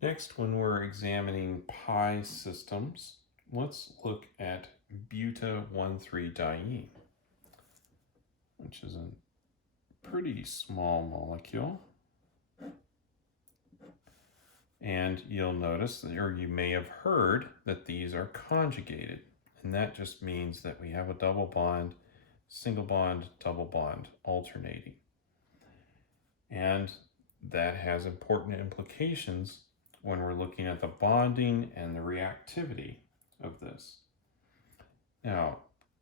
Next, when we're examining pi systems, let's look at Buta-1,3 Diene, which is a pretty small molecule. And you'll notice, or you may have heard, that these are conjugated. And that just means that we have a double bond, single bond, double bond alternating. And that has important implications when we're looking at the bonding and the reactivity of this. Now,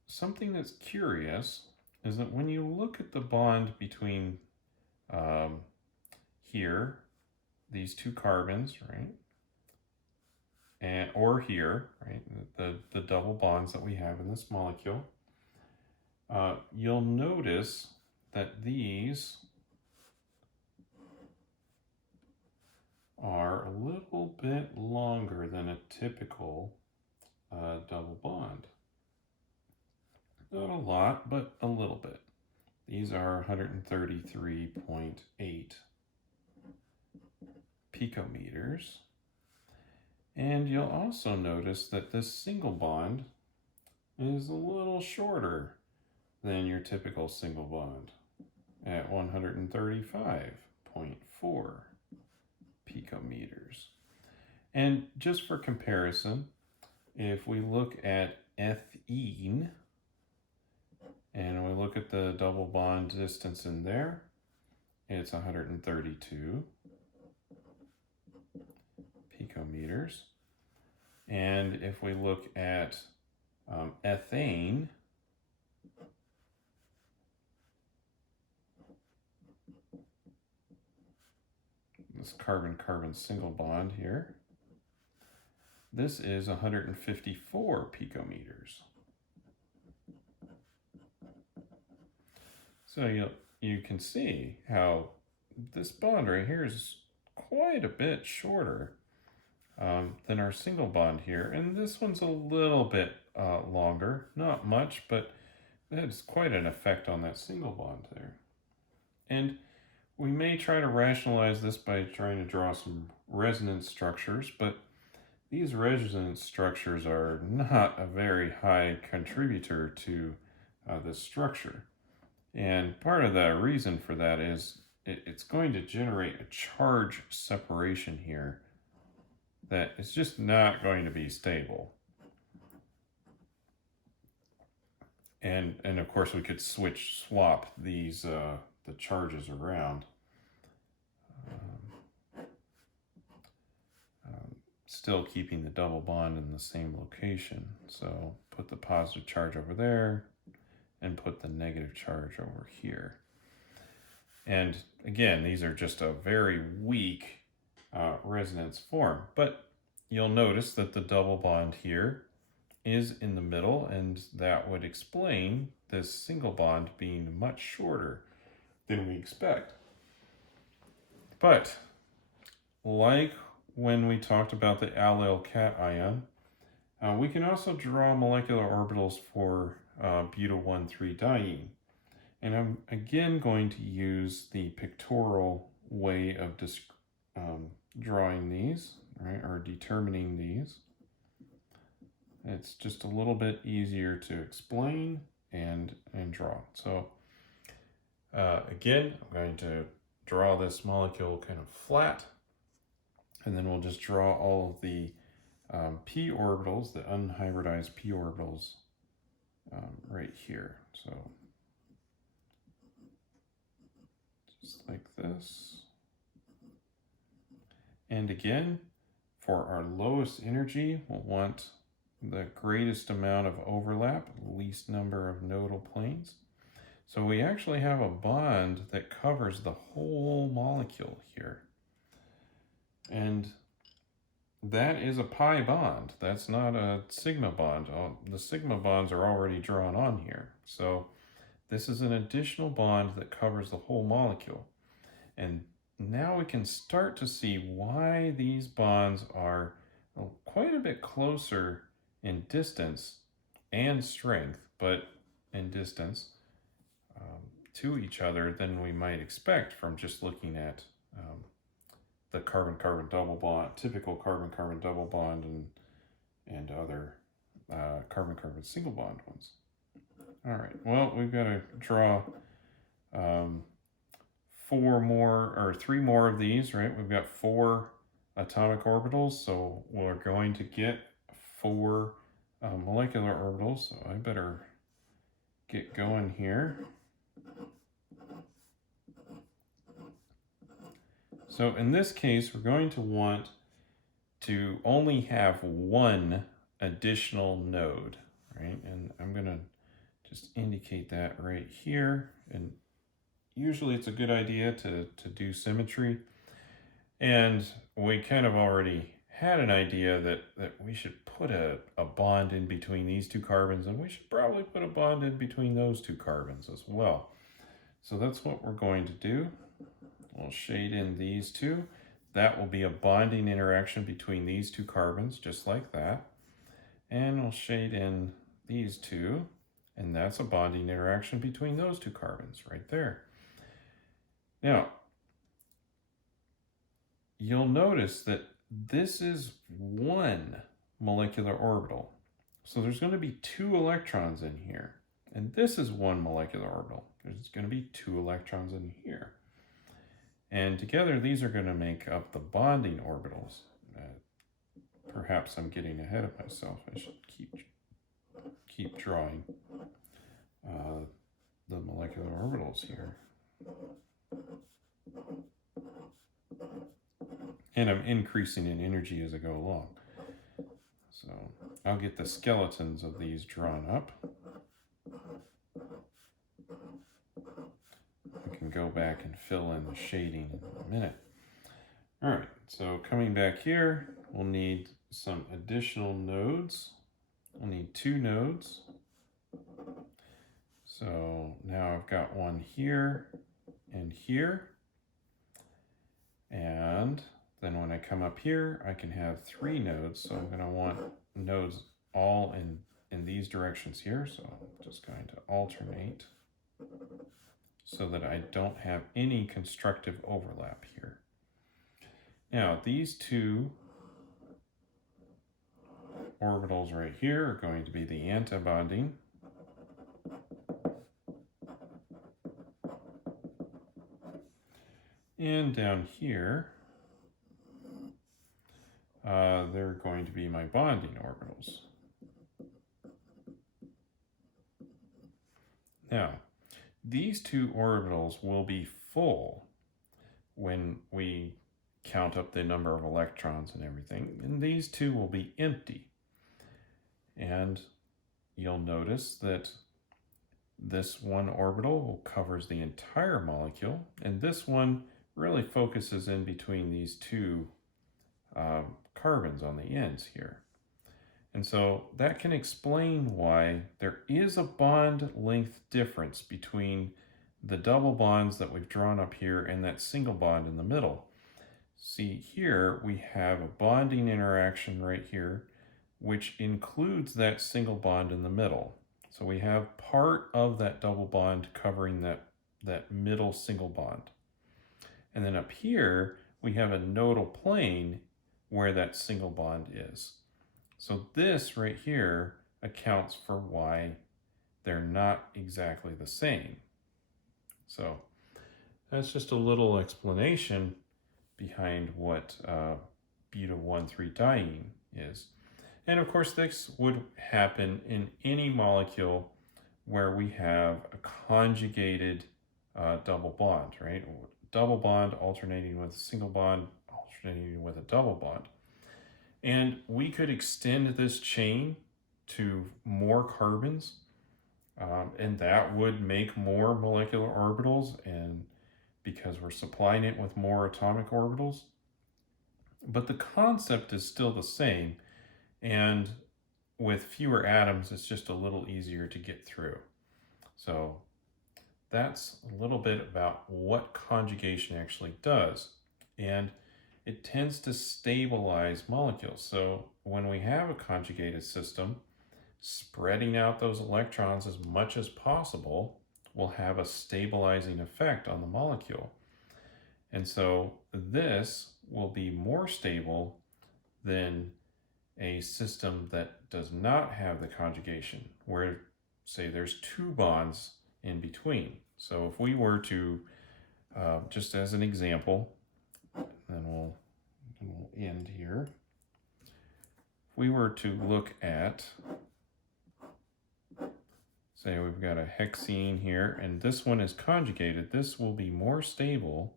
something that's curious is that when you look at the bond between here, these two carbons, right, or here, right, the double bonds that we have in this molecule, you'll notice that these are a little bit longer than a typical double bond. Not a lot, but a little bit. These are 133.8 picometers. And you'll also notice that this single bond is a little shorter than your typical single bond at 135.4 picometers. And just for comparison, if we look at ethene, and we look at the double bond distance in there, it's 132 picometers. And if we look at ethane, this carbon-carbon single bond here, this is 154 picometers. So you can see how this bond right here is quite a bit shorter than our single bond here. And this one's a little bit longer, not much, but it has quite an effect on that single bond there. And we may try to rationalize this by trying to draw some resonance structures, but these resonance structures are not a very high contributor to this structure. And part of the reason for that is it's going to generate a charge separation here that is just not going to be stable. And of course we could swap these the charges around. Still keeping the double bond in the same location. So put the positive charge over there and put the negative charge over here. And again, these are just a very weak resonance form, but you'll notice that the double bond here is in the middle, and that would explain this single bond being much shorter than we expect. But like when we talked about the allyl cation, we can also draw molecular orbitals for Buta-1,3 Diene. And I'm again going to use the pictorial way of drawing these, right, or determining these. It's just a little bit easier to explain and draw. So again, I'm going to draw this molecule kind of flat, and then we'll just draw all of the p orbitals, the unhybridized p orbitals right here. So just like this. And again, for our lowest energy, we'll want the greatest amount of overlap, least number of nodal planes. So we actually have a bond that covers the whole molecule here. And that is a pi bond. That's not a sigma bond. The sigma bonds are already drawn on here. So this is an additional bond that covers the whole molecule. And now we can start to see why these bonds are quite a bit closer in distance and strength, but in distance to each other than we might expect from just looking at the carbon-carbon double bond, typical carbon-carbon double bond, and other carbon-carbon single bond ones. All right, well, we've got to draw three more of these, right? We've got 4 atomic orbitals, so we're going to get 4 molecular orbitals. So I better get going here. So in this case, we're going to want to only have 1 additional node, right? And I'm going to just indicate that right here. And usually it's a good idea to do symmetry. And we kind of already had an idea that we should put a bond in between these 2 carbons, and we should probably put a bond in between those 2 carbons as well. So that's what we're going to do. We'll shade in these 2. That will be a bonding interaction between these 2 carbons, just like that. And we'll shade in these 2, and that's a bonding interaction between those 2 carbons right there. Now, you'll notice that this is 1 molecular orbital. So there's going to be 2 electrons in here. And this is 1 molecular orbital. There's going to be 2 electrons in here. And together, these are going to make up the bonding orbitals. Perhaps I'm getting ahead of myself. I should keep drawing the molecular orbitals here. And I'm increasing in energy as I go along. So I'll get the skeletons of these drawn up. I can go back and fill in the shading in a minute. All right, so coming back here, we'll need some additional nodes. We'll need 2 nodes. So now I've got one here and here. And then when I come up here, I can have 3 nodes. So I'm going to want nodes all in these directions here. So I'm just going to alternate so that I don't have any constructive overlap here. Now, these 2 orbitals right here are going to be the antibonding. And down here, they're going to be my bonding orbitals. Now, these 2 orbitals will be full when we count up the number of electrons and everything, and these 2 will be empty. And you'll notice that this 1 orbital covers the entire molecule, and this one really focuses in between these 2 carbons on the ends here. And so that can explain why there is a bond length difference between the double bonds that we've drawn up here and that single bond in the middle. See, here we have a bonding interaction right here, which includes that single bond in the middle. So we have part of that double bond covering that middle single bond. And then up here, we have a nodal plane where that single bond is. So this right here accounts for why they're not exactly the same. So that's just a little explanation behind what Buta-1,3 Diene is. And of course, this would happen in any molecule where we have a conjugated double bond, right? Double bond alternating with a single bond, alternating with a double bond. And we could extend this chain to more carbons, and that would make more molecular orbitals, and because we're supplying it with more atomic orbitals. But the concept is still the same, and with fewer atoms, it's just a little easier to get through. So that's a little bit about what conjugation actually does. And it tends to stabilize molecules. So when we have a conjugated system, spreading out those electrons as much as possible will have a stabilizing effect on the molecule. And so this will be more stable than a system that does not have the conjugation, where, say, there's two bonds in between. So if we were to, just as an example, then we'll end here. If we were to look at, say we've got a hexene here, and this one is conjugated, this will be more stable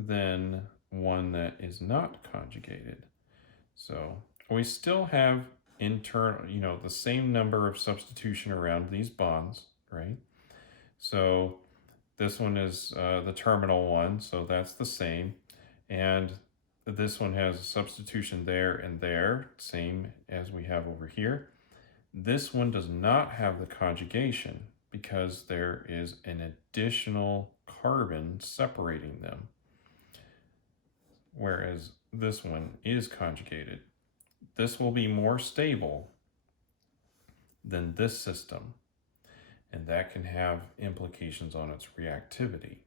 than one that is not conjugated. So we still have internal, the same number of substitution around these bonds, right? So this one is the terminal one, so that's the same. And this one has a substitution there and there, same as we have over here. This one does not have the conjugation because there is an additional carbon separating them, whereas this one is conjugated. This will be more stable than this system, and that can have implications on its reactivity.